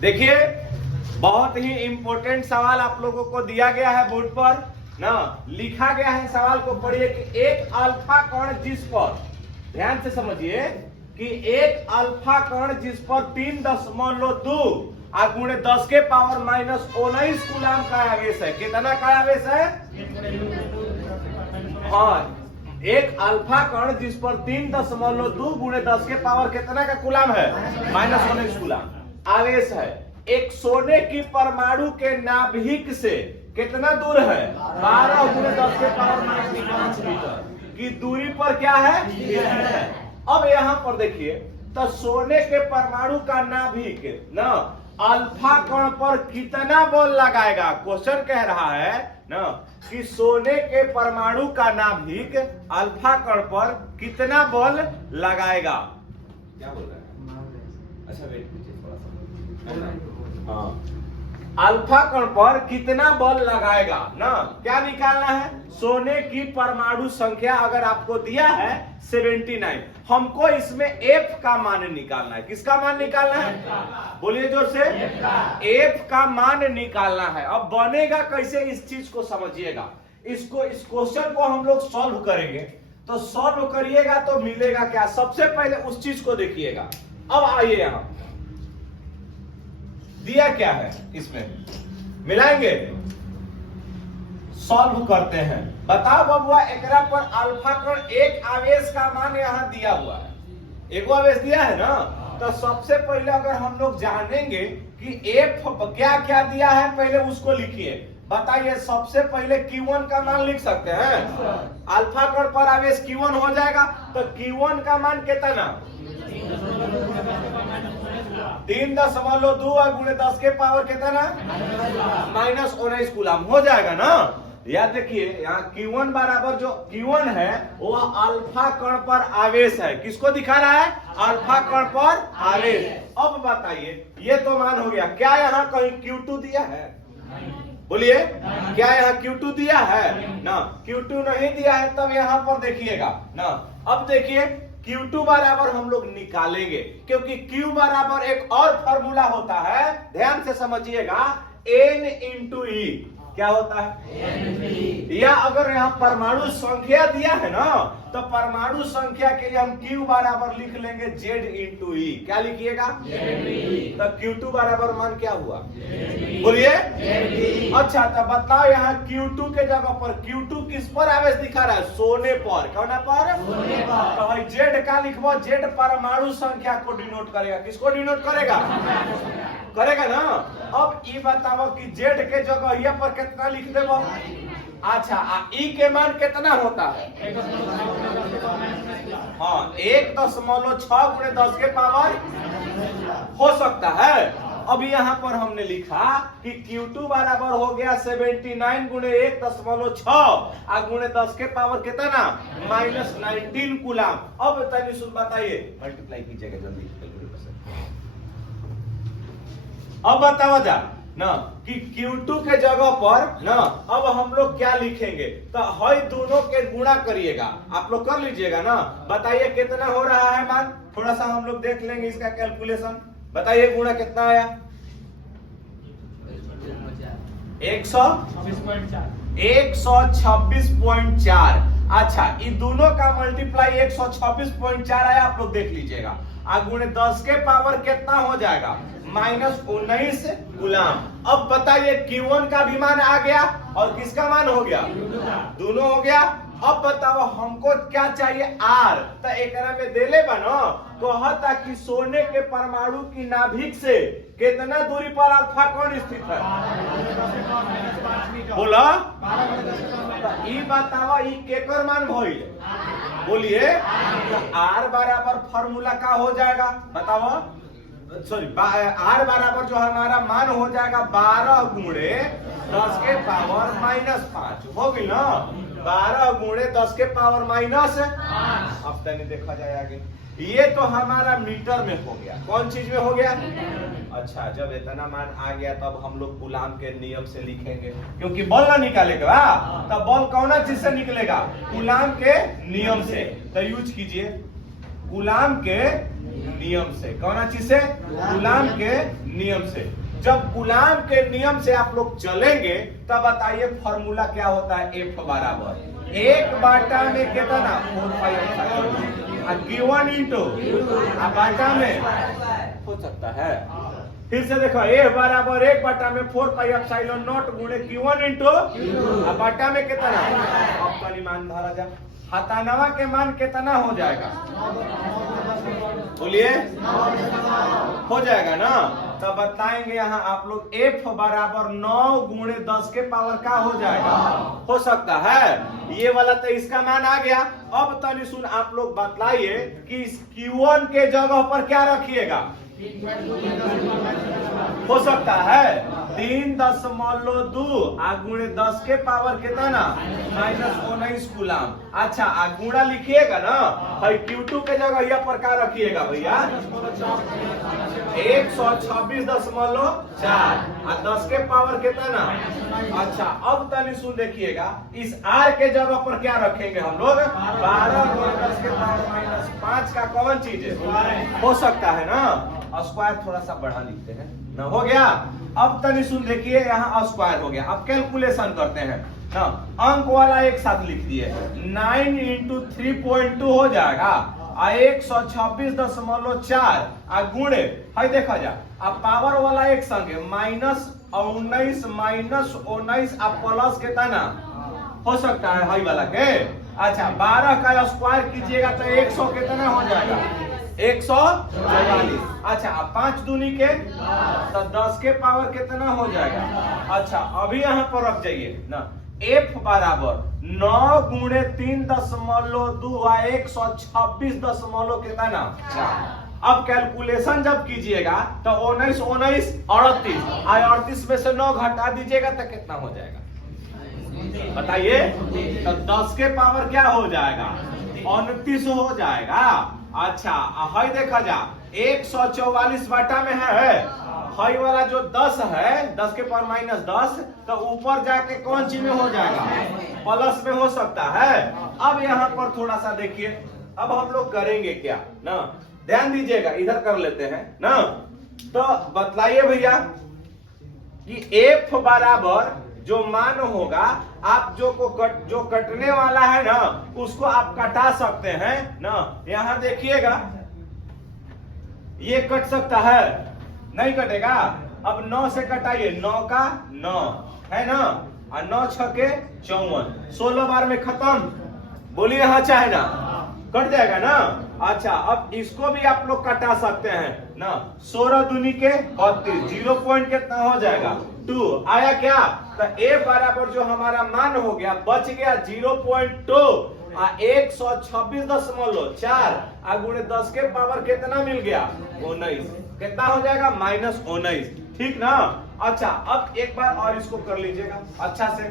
देखिए बहुत ही इंपॉर्टेंट सवाल आप लोगों को दिया गया है बोर्ड पर ना, लिखा गया है सवाल को पढ़िए कि एक अल्फा कण जिस पर, ध्यान से समझिए कि एक अल्फा कण जिस पर 3.2 गुणे 10 के पावर -19 कूलाम का आवेश है। कितना का आवेश है? हाँ, एक अल्फा कण जिस पर 3.2 गुणे 10 के पावर कितना का कूलाम है? -19 कूलाम आवेश है। एक सोने की परमाणु के नाभिक से कितना दूर है? 12 गुणे 10 के पावर -5 मीटर की दूरी पर क्या है? अब यहाँ पर देखिए तो सोने के परमाणु का नाभिक ना अल्फा कण पर कितना बल लगाएगा? क्वेश्चन कह रहा है ना कि सोने के परमाणु का नाभिक अल्फा कण पर कितना बल लगाएगा। क्या बोल रहा है? अच्छा वेट कीजिए थोड़ा सा। हाँ, अल्फा कण पर कितना बल लगाएगा ना, क्या निकालना है? सोने की परमाणु संख्या अगर आपको दिया है 79, हमको इसमें F का मान निकालना है। किसका मान निकालना है? बोलिए जोर से। F का मान निकालना है। अब बनेगा कैसे इस चीज को समझिएगा। इसको, इस क्वेश्चन को हम लोग सॉल्व करेंगे तो सॉल्व करिएगा तो मिलेगा क्या? सबसे पहले उस चीज को देखिएगा। अब आइए यहां दिया क्या है, इसमें मिलाएंगे, सॉल्व करते हैं। बताओ बबुआ, एकरा पर अल्फा कण एक आवेश का मान यहां दिया हुआ है, एक आवेश दिया है ना। तो सबसे पहले अगर हम लोग जानेंगे कि F क्या क्या दिया है, पहले उसको लिखिए। बताइए, सबसे पहले Q1 का मान लिख सकते हैं। अल्फा कण पर आवेश Q1 हो जाएगा तो Q1 का मान कितना? 3.2 गुणे 10 के पावर कितना? -19 कूलाम हो जाएगा ना। याद देखिए यहाँ Q1 बराबर जो Q1 है वो अल्फा कण पर आवेश है। किसको दिखा रहा है? अल्फा कण पर आवेश। अब बताइए, ये तो मान हो गया। क्या यहाँ कहीं Q2 दिया है? बोलिए, क्या यहाँ Q2 दिया है ना? Q2 नहीं दिया है तब यहाँ पर देखिएगा ना। अब देखिए Q2 बराबर हम लोग निकालेंगे, क्योंकि Q बराबर एक और फॉर्मूला होता है, ध्यान से समझिएगा, N × E। क्या होता है? या अगर यहाँ परमाणु संख्या दिया है ना तो परमाणु संख्या के लिए हम Q बराबर लिख लेंगे Z × E। क्या लिखिएगा? तो Q2 बराबर मान क्या हुआ? बोलिए। अच्छा, तो बताओ यहाँ Q2 के जगह पर Q2 किस पर आवेश दिखा रहा है? सोने पर। कौन पर? सोने पर। तो भाई Z का लिखवा, Z परमाणु संख्या को डिनोट करेगा। किसको डिनोट करेगा? करेगा ना। अब ये बताओ कि Z के जगह यहाँ पर कितना लिख देबो? अच्छा, E के मान कितना होता है? हाँ, 1.6 गुणे 10 के पावर हो सकता है। अब यहाँ पर हमने लिखा कि Q2 बराबर हो गया 79 गुणे 1.6 गुणे 10 के पावर कितना? -19 कूलाम। अब तनी सुन, बताइए, मल्टीप्लाई कीजिएगा जल्दी। अब बताओ जा ना कि Q2 के जगह पर ना अब हम लोग क्या लिखेंगे? तो हई दोनों के गुणा करिएगा। आप लोग कर लीजिएगा ना। बताइए कितना हो रहा है मान? थोड़ा सा हम लोग देख लेंगे इसका कैलकुलेशन। बताइए गुणा कितना आया? 126.4। अच्छा, इन दोनों का मल्टीप्लाई 126.4 आया, आप लोग देख लीजिएगा। गुणे 10 के पावर कितना हो जाएगा? -19 कूलाम। अब बताइए Q1 का भी मान आ गया और किसका मान हो गया? दोनों हो गया। अब बताओ हमको क्या चाहिए? R। तो एक में देले बनो कहता कि सोने के परमाणु की नाभिक से कितना दूरी पर अल्फा कण स्थित है? बोला। ये बताओ ये केकर मान भइल? बोलिए। R बराबर फॉर्मूला का हो जाएगा? बताओ। सॉरी, R बराबर जो हमारा मान हो जाएगा 12 गुणे 10 के पावर -5 हो गई ना। 12 गुणे 10 के पावर -5। अब तनी देखा जाए आगे। ये तो हमारा मीटर में हो गया। कौन चीज में हो गया? अच्छा, जब इतना मान आ गया तब हम लोग कूलाम के नियम से लिखेंगे, क्योंकि बल ना निकालेगा तब बल कौन चीज से निकलेगा? कूलाम के नियम से। तो यूज कीजिए कूलाम के नियम से। कौन चीज से? कूलाम के नियम से। जब कूलाम के नियम से आप लोग चलेंगे तब बताइए फॉर्मूला क्या होता है? F बराबर 1 में कितना 4 गिवन इंटू बाटा में हो सकता है। फिर से देखो F बराबर 1 में 4 गुणे Q1 इंटू बाटा में कितना। अब तो मान धरा जा हतानवा के मान कितना हो जाएगा? बोलिए हो जाएगा ना। तो बताएंगे यहाँ आप लोग F बराबर 9 गुणे 10 के पावर का हो जाएगा। हो सकता है ये वाला तो इसका मान आ गया। अब तनी सुन आप लोग बतलाइए कि इस Q1 के जगह पर क्या रखिएगा? हो सकता है 3.2 गुणे 10 के पावर कितना -19 कूलाम। अच्छा गुणा लिखिएगा ना भाई Q2 के जगह यहाँ पर क्या रखिएगा भैया? 126.4 10 के पावर कितना। अच्छा अब तनी सुन देखिएगा इस R के जगह पर क्या रखेंगे हम लोग? 12 गुणे 10 के पावर -5 का कौन चीज है? हो सकता है ना। स्क्वायर थोड़ा सा बढ़ा लिखते हैं ना। हो गया। अब तनी सुन देखिए यहाँ स्क्वायर हो गया। अब कैलकुलेशन करते हैं ना। अंक वाला एक साथ लिख दिए 9 इंटू 3.2 हो जाएगा 126.4 गुणे है देखा जा। अब पावर वाला एक संग -19 -19 अब प्लस कितना हो सकता है हाई वाला के। अच्छा 12 का स्क्वायर कीजिएगा तो 100 कितना हो जाएगा? 144। अच्छा अब 5 दूनी के तो 10 के पावर कितना हो जाएगा? अच्छा अभी यहाँ पर रख जाइए ना। F बराबर 9 गुणे 3.2 126 कितना। अब कैलकुलेशन जब कीजिएगा तो 19 19 38 38 में से 9 घटा दीजिएगा तो कितना हो जाएगा बताइए? तो 10 के पावर क्या हो जाएगा? 29 हो जाएगा। अच्छा हाई देखा जा 144 बाटा में है हाई वाला जो 10 है 10 के पावर -10 तो ऊपर जाके कौन चीज में हो जाएगा? प्लस में हो सकता है। अब यहाँ पर थोड़ा सा देखिए अब हम लोग करेंगे क्या ना। ध्यान दीजिएगा इधर कर लेते हैं ना। तो बतलाइए भैया कि F बराबर जो मान होगा आप जो कटने वाला है ना उसको आप कटा सकते हैं ना। यहां देखिएगा ये कट सकता है नहीं कटेगा। अब 9 से कटाइए 9 का 9 है ना और 9 छके 54 16 बार में खत्म। बोलिए हाँ चाहे ना कट जाएगा ना। अच्छा अब इसको भी आप लोग कटा सकते हैं ना। 16 दूनी के 32 0 पॉइंट कितना हो जाएगा 2 आया क्या। तो A बराबर जो हमारा मान हो गया बच गया 0.2 126.4 गुणे 10 के पावर कितना मिल गया 19 कितना हो जाएगा -19 ठीक ना। अच्छा अब एक बार और इसको कर लीजिएगा अच्छा से।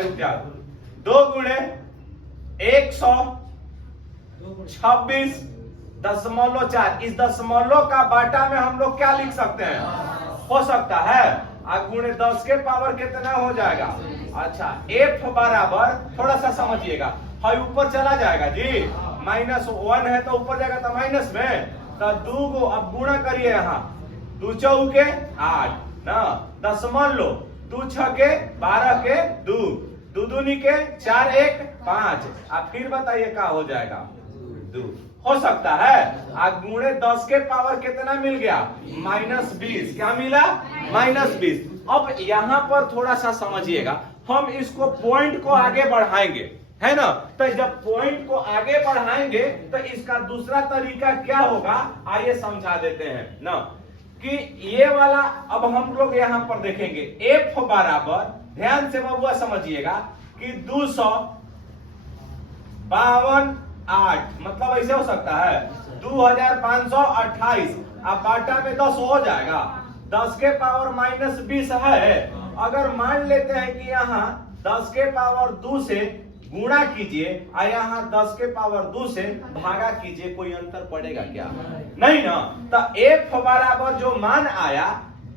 रुक जा 2 गुणे 126.4 इस दशमलव का बाटा में हम लोग क्या लिख सकते हैं? हो सकता है गुणे 10 के पावर कितना हो जाएगा। अच्छा F बराबर थोड़ा सा समझिएगा हाई ऊपर चला जाएगा जी -1 है तो ऊपर जाएगा तो माइनस में तो 2 को अब गुणा करिए यहाँ 2 चौके 8 ना दशमलव 2 छके 12 के 2 2 दूनी के 4 1 5 अब फिर बताइए क्या हो जाएगा 2 हो सकता है गुणे 10 के पावर कितना मिल गया -20 क्या मिला -20। अब यहाँ पर थोड़ा सा समझिएगा हम इसको पॉइंट को आगे बढ़ाएंगे है ना। तो जब पॉइंट को आगे बढ़ाएंगे तो इसका दूसरा तरीका क्या होगा आइए समझा देते हैं ना कि ये वाला अब हम लोग यहाँ पर देखेंगे F बराबर ध्यान से बबुआ समझिएगा कि 252 मतलब ऐसे हो सकता है 2528 अब बाटा में 10 हो जाएगा 10 के पावर -20 है। अगर मान लेते हैं कि यहाँ 10 के पावर 2 से गुणा कीजिए और यहाँ 10 के पावर 2 से भागा कीजिए कोई अंतर पड़ेगा क्या? नहीं ना। तो F बराबर जो मान आया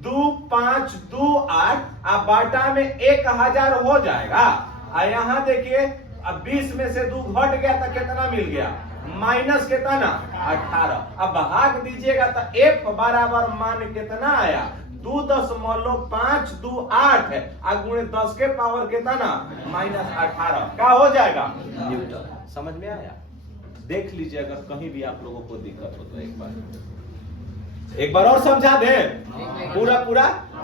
2528 अब बाटा में 1000 हो जाएगा और यहाँ देखिए अब 20 में से 2 घट गया तो कितना मिल गया माइनस कितना 18। अब भाग दीजिएगा तो f बराबर मान कितना आया 2.528 है, गुणे 10 के पावर कितना -18 क्या हो जाएगा न्यूटन। समझ में आया? देख लीजिए अगर कहीं भी आप लोगों को दिक्कत हो तो एक बार और समझा दें पूरा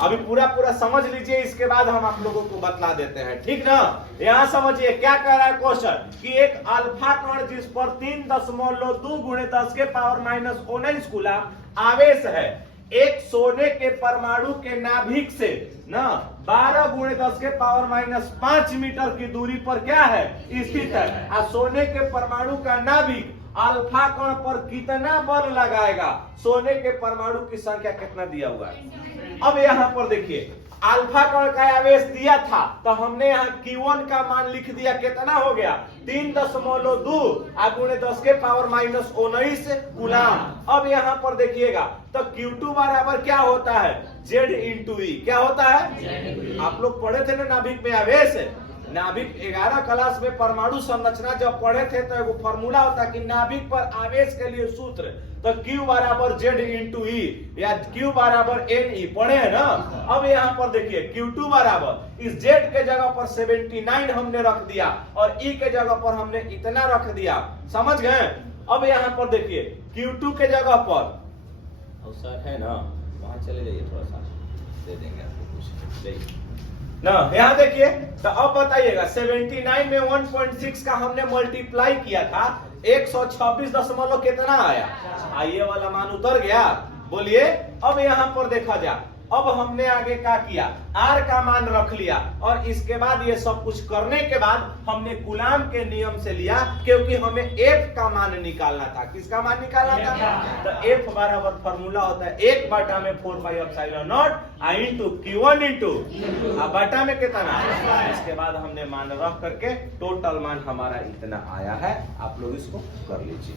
अभी पूरा समझ लीजिए, इसके बाद हम आप लोगों को बतला देते हैं, ठीक ना। यहाँ समझिए क्या कह रहा है क्वेश्चन कि एक अल्फा कण जिस पर 3.2 गुणे 10 के पावर -19 कूलम आवेश है, एक सोने के परमाणु के नाभिक से ना 12 गुणे 10 के पावर -5 मीटर की दूरी पर क्या है स्थित है। सोने के परमाणु का नाभिक अल्फा कण पर कितना बल लगाएगा, सोने के परमाणु की संख्या कितना दिया हुआ है। अब यहाँ पर देखिए अल्फा कण का आवेश दिया था तो हमने यहाँ Q1 का मान लिख दिया, कितना हो गया 3.2 गुणे 10 के पावर -19 कूलम। अब यहाँ पर देखिएगा तो Q2 बराबर क्या होता है Z इंटू ई। क्या होता है आप लोग पढ़े थे ना नाभिक में आवेश। नाभिक 11 क्लास में परमाणु संरचना जब पढ़े थे तो एगो फॉर्मूला होता कि नाभिक पर आवेश के लिए सूत्र तो Q बराबर Z इंटू ई या Q बराबर NE पढ़े हैं ना। अब यहाँ पर देखिए Q2 बराबर इस Z के जगह पर 79 हमने रख दिया और E के जगह पर हमने इतना रख दिया, समझ गए। अब यहाँ पर देखिए Q2 के जगह पर सर है ना, वहां चले जाइए, थोड़ा सा दे देंगे आपको कुछ ना। यहाँ देखिए तो अब बताइएगा 79 में 1.6 का हमने मल्टीप्लाई किया था, 126 दशमलव कितना आया, ये वाला मान उतर गया। बोलिए अब यहाँ पर देखा जाए, अब हमने आगे क्या किया, R का मान रख लिया और इसके बाद ये सब कुछ करने के बाद हमने कूलम के नियम से लिया, क्योंकि हमें F का मान निकालना था। किसका मान निकालना था? तो F बराबर फॉर्मूला होता है 1/4 इंटू Q1 इंटू बटा में कितना। इसके बाद हमने मान रख करके टोटल मान हमारा इतना आया है। आप लोग इसको कर लीजिए।